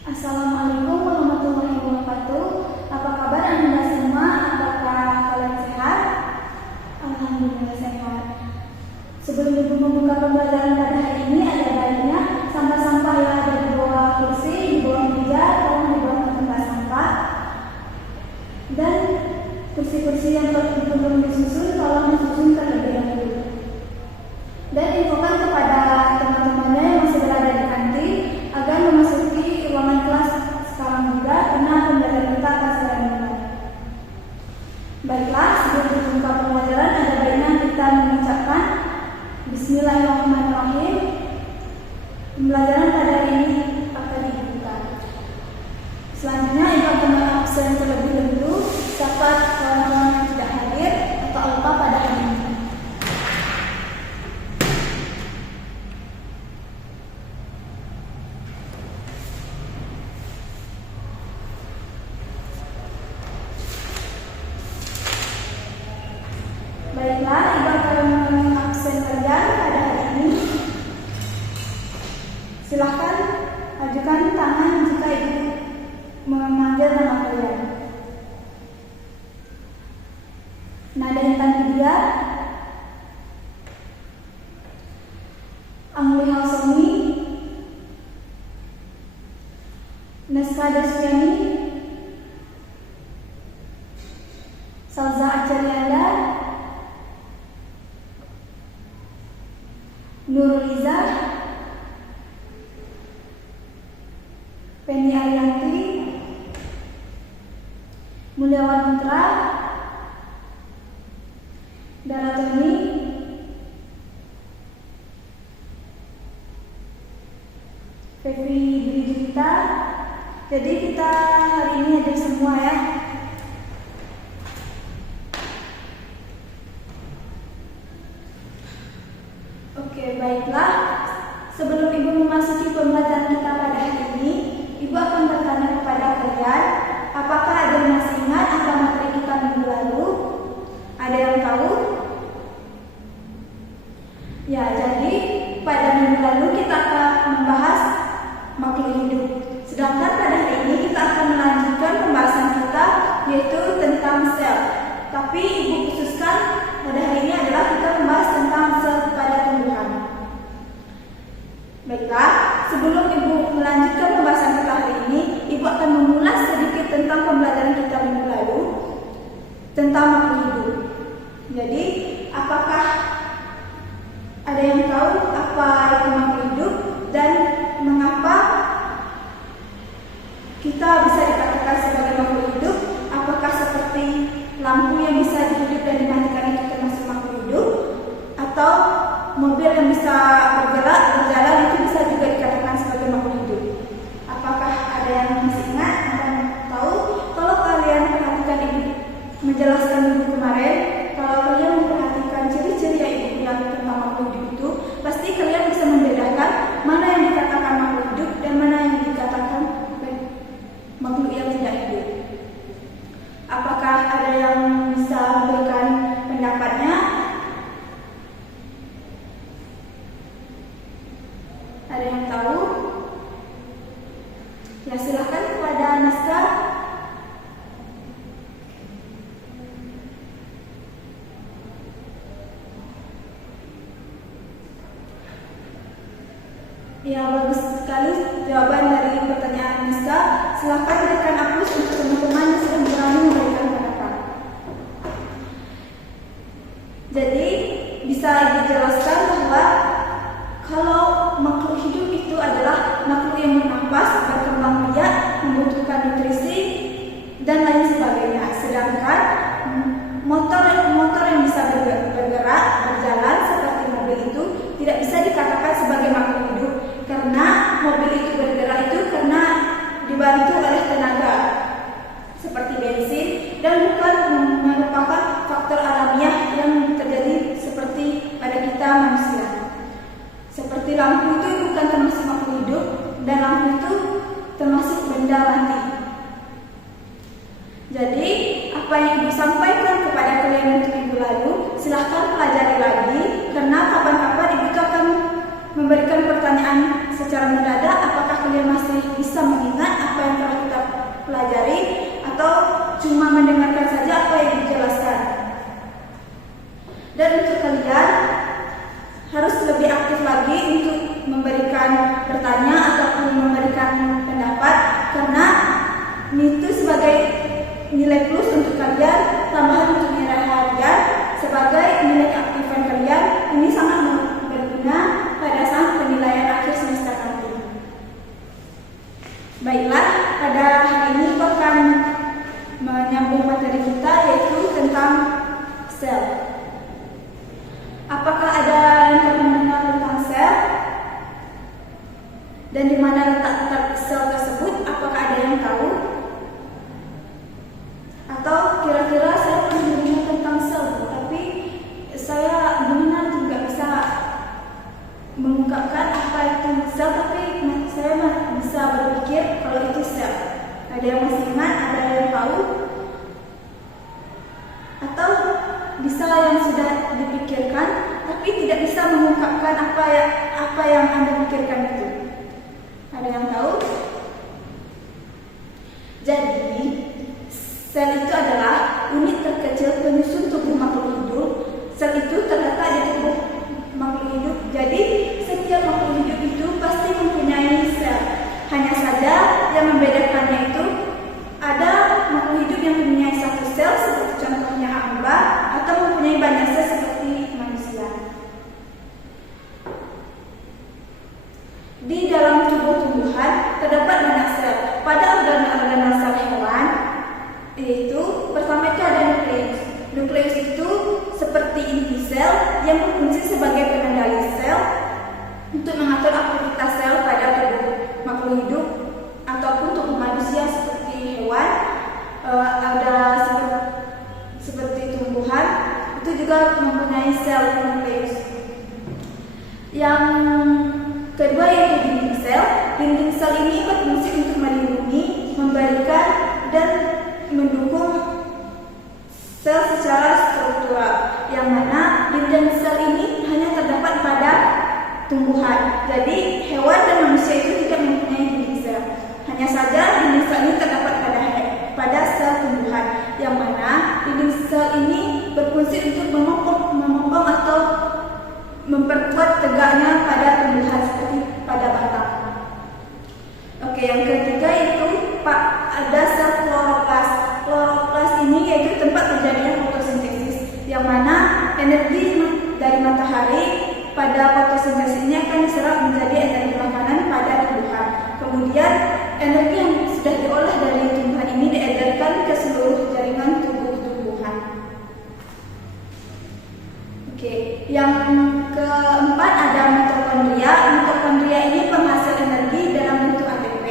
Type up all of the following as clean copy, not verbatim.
Assalamualaikum warahmatullahi wabarakatuh. Apa kabar Anda semua? Apakah kalian sehat? Alhamdulillah sehat. Sebelum Ibu membuka pembelajaran pada hari ini, ada baiknya sampah-sampah yang ada di bawah kursi, di bawah meja, tolong dibuang ke tempat sampah. Dan kursi-kursi yang belum disusun, tolong disusun terlebih dahulu. Dan infokan kepada teman-temannya yang masih berada di kantin agar memasuki ruangan kelas sekarang juga, karena pembelajaran kita akan segera dimulai. Baiklah, sebelum membuka pembelajaran, ada baiknya kita mengucapkan Bismillahirrahmanirrahim. Pembelajaran pada hari ini akan dibuka. Selanjutnya, Ibu akan mengabsen terlebih dahulu dapat kawan-kawan yang tidak hadir atau lupa pada hari ini. Baiklah, Ibu akan mengabsen kalian pada hari ini. Silahkan ajukan tangan jika Ibu memanggil nama kalian. Nada intan Widya, Angli Halsoni, Neska Desviani, Salza Acarianda, Nurliza, Penny Arianti, Mulyawan Putra, Daratoni, Fevi Bridita. Jadi kita hari ini hadir semua ya. Oke, baiklah. Sebelum Ibu memasuki pembelajaran kita pada hari ini, Ibu akan bertanya kepada kalian, apakah ada yang masih ingat apa materi kita minggu lalu? Ada yang tahu? Ya, jadi pada minggu lalu kita akan membahas makhluk hidup. Sedangkan pada hari ini kita akan melanjutkan pembahasan kita, yaitu tentang sel. Tapi Ibu khususkan pada hari ini adalah kita membahas tentang sel pada tumbuhan. Baiklah, sebelum Ibu melanjutkan pembahasan kita hari ini, Ibu akan mengulas sedikit tentang pembelajaran kita minggu lalu tentang makhluk hidup. Jadi, apakah ada yang tahu apa itu makhluk hidup dan mengapa kita bisa dikatakan sebagai makhluk hidup? Apakah seperti lampu yang bisa dihidup dan dimatikan itu termasuk makhluk hidup? Atau mobil yang bisa berjalan itu bisa juga dikatakan sebagai makhluk hidup? Apakah ada yang masih ingat atau tahu? Kalau kalian perhatikan Ibu menjelaskan minggu kemarin, kalau kalian memperhatikan ciri-ciri yang Ibu bilang tentang makhluk hidup itu, pasti kalian bisa membedakan mana yang dikatakan makhluk hidup dan mana yang dikatakan makhluk yang tidak hidup. Apakah ada yang bisa memberikan pendapatnya? Ada yang tahu? Ya, silahkan kepada Naska. Ya, bagus sekali jawaban dari pertanyaan Naska. Silahkan berikan aplaus untuk teman-teman yang sudah berani memberikan pendapat. Jadi, bisa dijelaskan bahwa kalau makhluk hidup itu adalah makhluk yang bernafas, berkembang biak, membutuhkan nutrisi, dan lain sebagainya. Sedangkan motor yang bisa bergerak, berjalan seperti mobil itu tidak bisa dikatakan sebagai makhluk hidup, karena mobil itu bergerak itu karena dibantu oleh tenaga seperti bensin dan bukan merupakan faktor alamiah yang terjadi seperti pada kita manusia. Seperti lampu itu bukan termasuk makhluk hidup dan lampu itu termasuk benda mati. Jadi apa yang Ibu sampaikan kepada kalian untuk minggu lalu, silahkan pelajari lagi, karena kapan-kapan Ibu akan memberikan pertanyaan secara mendadak. Apakah kalian masih bisa mengingat cuma mendengarkan saja apa yang dijelaskan. Dan untuk kalian harus lebih aktif lagi untuk memberikan bertanya ataupun memberikan pendapat, karena itu sebagai nilai plus untuk kalian, tambahan untuk nilai harian sebagai nilai keaktifan kalian. Ini sangat berguna pada saat penilaian akhir semester nanti. Baiklah, pada hari ini aku akan menyambung materi kita, yaitu tentang sel. Apakah ada yang pernah mengenal tentang sel? Dan di mana letak sel tersebut? Apakah ada yang tahu? Atau kira-kira saya pernah mendengar tentang sel, tapi saya benar juga bisa mengungkapkan apa itu sel, tapi saya bisa berpikir kalau itu sel. Ada yang masih ingat? Ada yang tahu? Atau bisa yang sudah dipikirkan tapi tidak bisa mengungkapkan apa yang Anda pikirkan itu? Ada yang tahu? Jadi sel itu adalah unit terkecil penyusun tubuh makhluk hidup. Sel itu terletak di tubuh makhluk hidup. Jadi setiap makhluk hidup itu pasti mempunyai sel. Hanya saja yang membedakannya itu ada makhluk hidup yang mempunyai satu sel seperti contohnya amoeba, atau mempunyai banyak sel seperti manusia. Di dalam tubuh tumbuhan terdapat banyak sel. Pada organ-organ sel hewan, yaitu pertama itu ada nukleus. Nukleus itu seperti inti sel yang berfungsi sebagai pengendali sel untuk mengatur aktivitas sel pada tubuh makhluk hidup ataupun tubuh manusia seperti hewan. Ada seperti tumbuhan itu juga mempunyai sel nukleus. Yang kedua yaitu dinding sel. Dinding sel ini berfungsi untuk melindungi, memberikan, dan mendukung sel secara struktural, yang mana dinding sel ini hanya terdapat pada tumbuhan. Jadi hewan dan manusia itu tidak mempunyai dinding sel. Hanya saja dinding sel ini terdapat pada sel tumbuhan, yang mana dinding sel ini berfungsi untuk memompa atau memperkuat tegaknya pada tumbuhan seperti pada batang. Oke, yang ketiga itu ada sel kloroplas. Kloroplas ini yaitu tempat terjadinya fotosintesis, yang mana energi dari matahari pada fotosintesis ini akan diserap menjadi energi makanan pada tumbuhan. Kemudian energi yang sudah diolah dari tumbuhan ini diedarkan ke seluruh jaringan tubuh tumbuhan. Oke, yang keempat ada mitokondria. Mitokondria ini penghasil energi dalam bentuk ATP.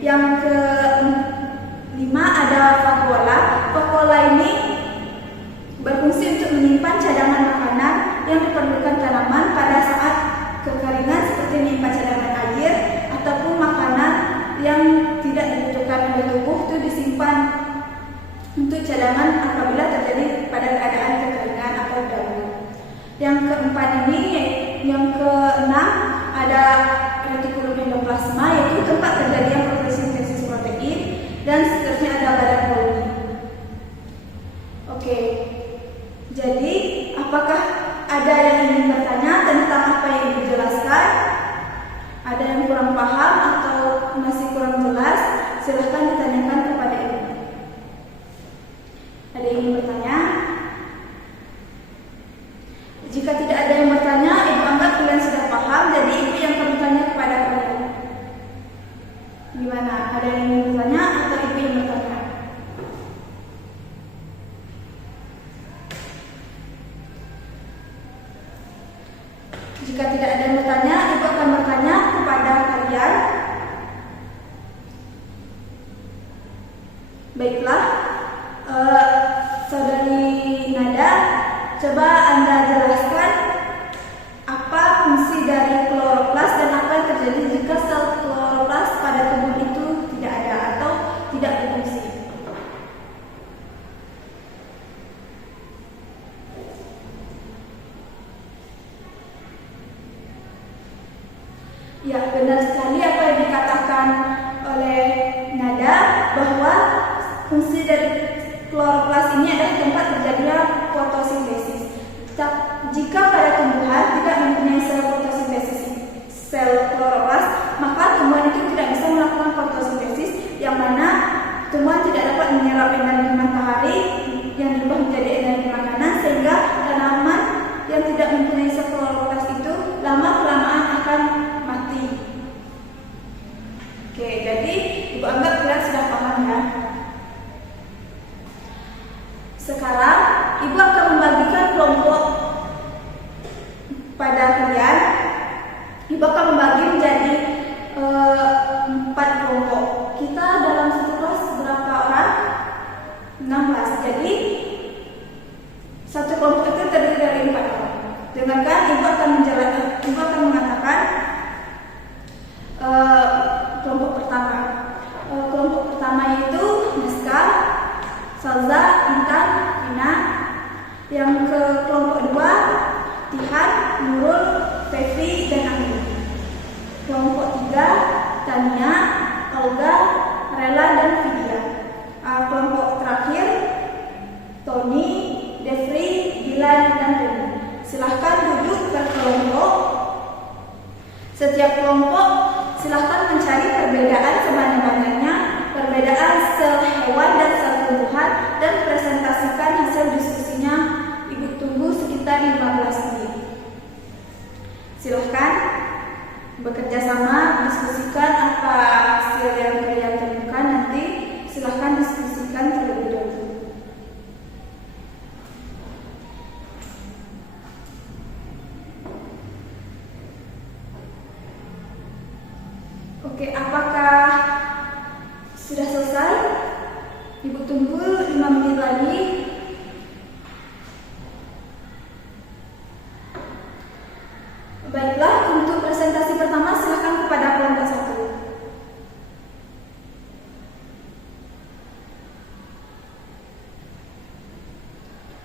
Yang kelima ada vakuola. Vakuola ini berfungsi untuk menyimpan cadangan makanan yang diperlukan tanaman pada saat kekeringan, seperti menyimpan cadangan air ataupun makanan yang tidak dibutuhkan oleh tubuh itu disimpan untuk cadangan apabila terjadi pada keadaan kekeringan atau darurat. Yang keempat ini, yang keenam ada retikulum endoplasma, yaitu tempat terjadinya fotosintesis protein, dan seterusnya ada badan Golgi. Oke, jadi apakah ada yang ingin bertanya tentang apa yang dijelaskan? Ada yang kurang paham atau masih kurang jelas? Silahkan ditanyakan kepada ibu. Ada yang ingin bertanya? Jika tidak ada yang bertanya, ibu anggap kalian sudah paham, jadi ibu yang akan bertanya kepada kalian. Gimana? Ada yang ingin bertanya atau ibu yang bertanya? Jika tidak ada yang bertanya, ibu akan bertanya kepada kalian. Baiklah, saudari Nada, coba Anda jelaskan apa fungsi dari kloroplas dan apa yang terjadi jika sel kloroplas pada tubuh itu tidak ada atau tidak berfungsi. Ya, benar sekali apa yang dikatakan oleh Nada, bahwa fungsi dari kloroplas ini adalah tempat terjadinya fotosintesis. Jika pada tumbuhan tidak mempunyai sel fotosintesis sel kloroplas, maka tumbuhan itu tidak bisa melakukan fotosintesis, yang mana tumbuhan tidak dapat menyerap energi matahari yang berubah menjadi energi makanan, sehingga tanaman yang tidak mempunyai sel kloroplas itu lama-kelamaan akan mati. Oke, jadi Ibu anggap kalian sudah paham ya. Sekarang Ibu akan membagikan kelompok pada kalian. Ibu akan membagi menjadi 4 kelompok. Kita dalam satu kelas berapa orang? 16. Jadi satu kelompok itu terdiri dari 4 orang. Dengarkan, Ibu akan menjelaskan. Ibu akan mengatakan kelompok pertama. Kelompok pertama itu Naska, Salza, Intan, Ina. Yang ke kelompok 2 Tihan, Nurul, Fevi, dan Anggi. Kelompok 3 Tania, Olga, Rela, dan Vidya. Kelompok terakhir Tony, Devri, Dilan, dan Reni. Silahkan duduk berkelompok. Setiap kelompok silahkan mencari perbedaan sebanyak-banyaknya, perbedaan sel hewan dan sel tumbuhan, dan presentasikan hasil diskusinya. Ibu tunggu sekitar 15 menit. Silahkan bekerja sama, diskusikan apa hasil yang kalian temukan. Nanti silahkan diskusikan terlebih dahulu. Oke, apakah sudah selesai? Ibu tunggu 5 menit lagi. Baiklah, untuk presentasi pertama silakan kepada kelompok 1.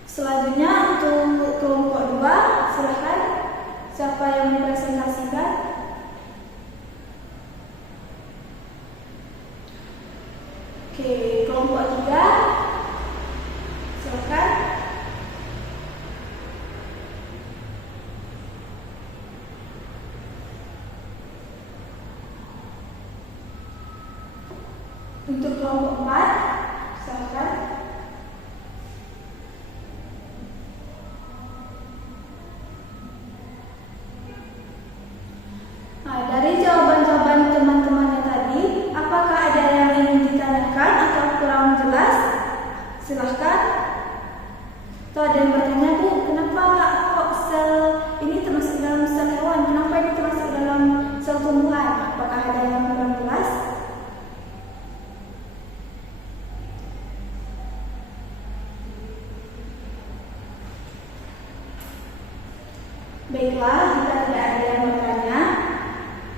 Selanjutnya untuk kelompok 2, silakan. Siapa yang mempresentasikan? Oke, kelompok 3, silakan. Untuk kelompok 4, silakan. Dari jawaban-jawaban teman-temannya tadi, apakah ada yang ingin ditanyakan atau kurang jelas? Silahkan. Atau ada yang bertanya, Bu, kenapa kok sel ini termasuk dalam sel hewan? Kenapa ini termasuk dalam sel tumbuhan? Apakah ada yang kurang jelas? Baiklah, jika tidak ada yang bertanya.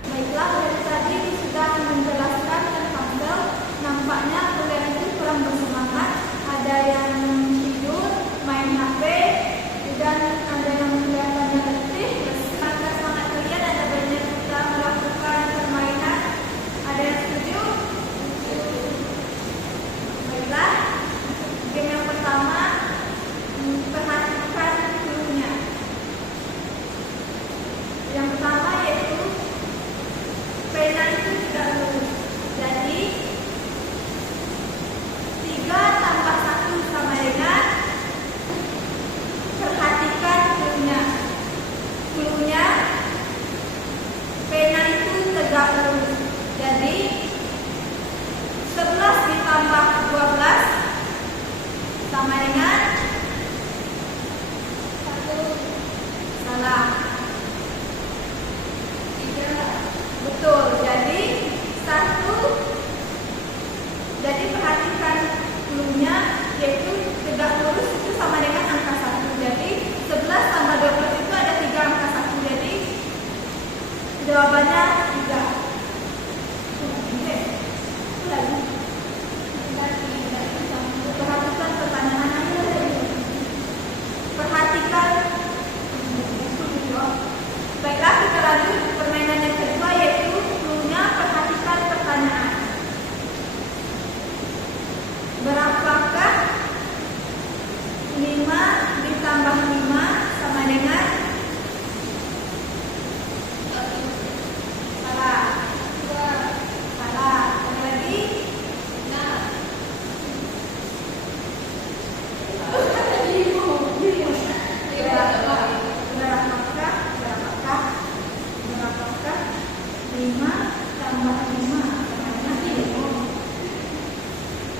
Baiklah, dari tadi sudah menjelaskan tentang sel. Nampaknya kalian itu kurang bersemangat. Ada yang tidur, main HP, dan ada yang kelihatannya letih. Semangat kalian ada banyak kita melakukan permainan. Ada yang setuju? Baiklah, game yang pertama, perhatikan clue-nya.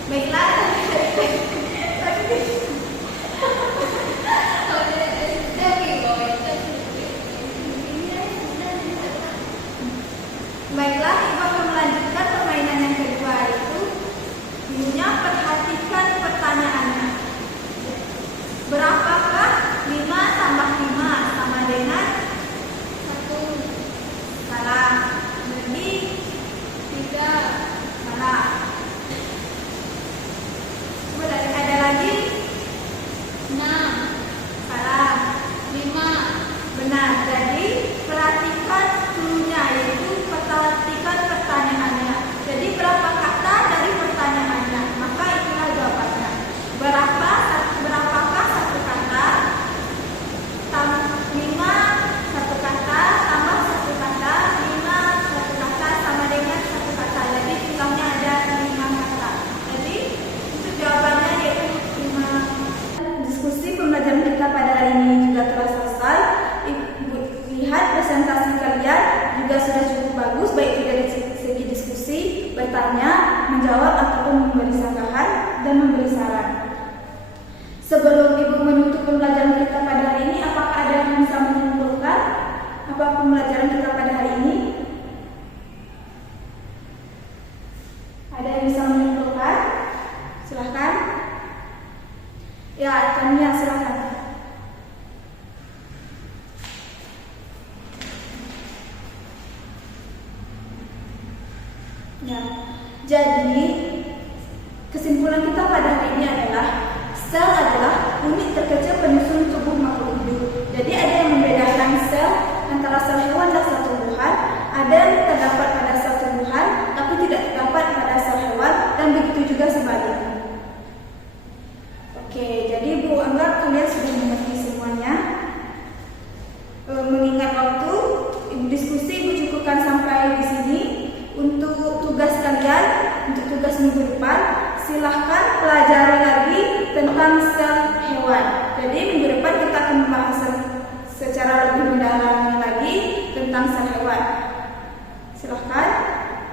Baiklah, baiklah, Ibu akan melanjutkan permainan yang kedua, yaitu bunyinya perhatikan pertanyaannya. Berapakah 5 tambah 5 sama dengan 1? Salah. Jadi 3. Salah. Coba ada lagi. 6. Salah. 5. Benar. Jadi perhatikan dulunya, yaitu perhatikan pertanyaannya. Jadi berapa kata dari pertanyaannya? Maka itulah jawabannya. Berapakah satu kata? 5 satu kata tambah satu kata, 5 satu kata sama dengan satu kata. Jadi jumlahnya ada 5 kata. Jadi itu jawabannya, yaitu 5. Diskusi pembelajaran kita pada hari ini juga telah selesai. Ibu lihat presentasi kalian juga sudah cukup bagus, baik itu dari segi diskusi, bertanya, menjawab ataupun memberi sanggahan dan memberi saran. Sebelum Ibu menutup pembelajaran kita pada hari ini, apakah ada yang bisa menyimpulkan apa pembelajaran kita pada hari ini? Ada yang bisa menyimpulkan? Silahkan. Ya, Tania, silahkan. Ya, jadi kesimpulan kita pada hari ini adalah sel adalah unit terkecil penyusun tubuh makhluk hidup. Jadi ada yang membedakan sel antara sel hewan dan sel tumbuhan. Ada yang terdapat pada sel tumbuhan, tapi tidak terdapat pada sel hewan, dan begitu juga sebaliknya. Oke, jadi Bu anggap kalian sudah mengerti semuanya. Mengingat waktu, diskusi Ibu cukupkan sampai di sini. Untuk tugas kalian, untuk tugas minggu depan, silahkan pelajari lagi tentang sel hewan. Jadi minggu depan kita akan membahas secara lebih mendalami lagi tentang sel hewan. Silahkan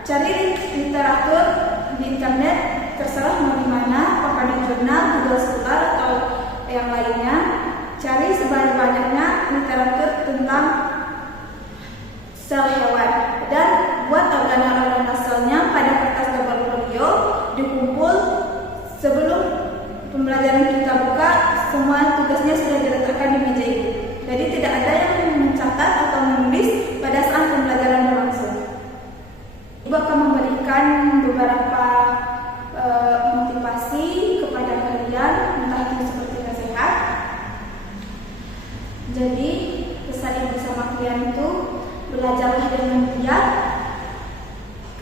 cari literatur di internet, terserah mau di mana, apakah di jurnal, Google Scholar atau yang lainnya. Cari sebanyak-banyaknya literatur tentang sel hewan dan buat organel-organel selnya pada kertas double folio, dikumpul. Sebelum pembelajaran kita buka, semua tugasnya sudah diletakkan di meja Ibu. Jadi tidak ada yang mencatat atau menulis pada saat pembelajaran berlangsung. Ibu akan memberikan beberapa motivasi kepada kalian, entah itu seperti nasihat. Jadi pesan Ibu sama kalian itu, belajarlah dengan giat,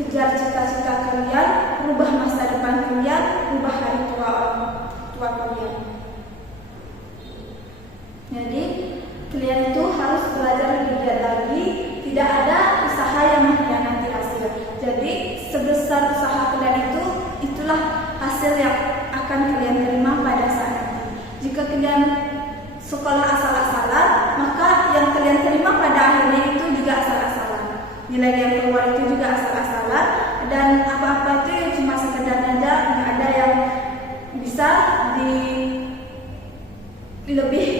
kejar cita-cita kalian, rubah masa depan kalian, rubah hari tua kalian. Jadi kalian itu harus belajar lebih giat lagi. Tidak ada usaha yang mengkhianati hasil. Jadi sebesar usaha kalian itu, itulah hasil yang akan kalian terima pada saat nanti. Jika kalian sekolah asal-asalan, maka yang kalian terima pada akhirnya itu juga asal-asalan. Nilai yang keluar itu juga asal-asalan, dan apa-apa itu yang cuma sekedar aja, nggak ada yang bisa lebih